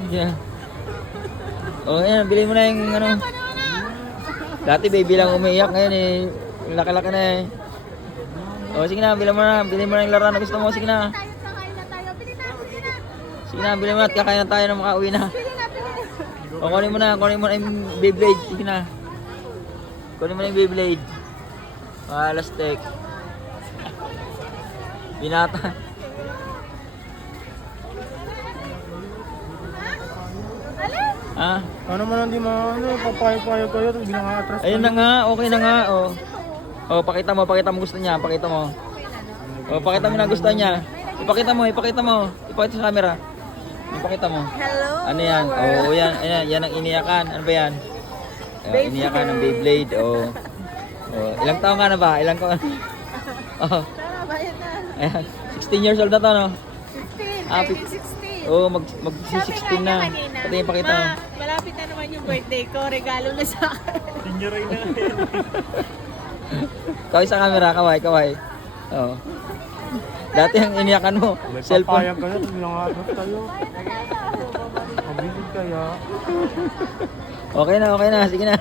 Sige. O, yan. Bilhin mo na yung ano. Dati baby lang umiiyak. Ngayon eh. Laki-laki na eh. O, sige na. Bilhin mo na. Bilhin mo na yung laruan na gusto mo. Sige na. Tayo, kakain na tayo. Bili na, bili na. Sige na. Bilhin mo na. At kakain na tayo na makauwi na. Bili na, bili. O, kunin mo na. Kunin mo na yung Beyblade. Sige na. Kunin mo na yung Beyblade. Lastek. Binata. Alin? Ha? Ano man hindi papayag-payag kayo, tapos binangatras. Ayun na nga. Okay na nga. O, pakita mo. Pakita mo gusto niya. Pakita mo. O, pakita mo na gusto niya. Ipakita mo. Ipakita mo. Ipakita sa camera. Ipakita mo. Hello. Ano yan? Oh, yan. Ayan, yan ang iniyakan. Ano ba yan? Iniyakan ng Beyblade. Ilang taon ka na ba? Ilang taon? Oh, Tara, bayad na. ayan. 16 years old na to, no? 16. Ah, Turning 16. Oo, Sabi mag-16 nga niya na. kanina, Pati yung pakita mo. Ma, malapit na naman yung birthday ko. Regalo na sa akin. Tinyaray na. Kaway sa camera, kaway. Oo. Dati ang iniyakan mo, May cellphone. papayag kayo, tapos binangatras kayo. Mabilis kaya. Okay na. Sige na.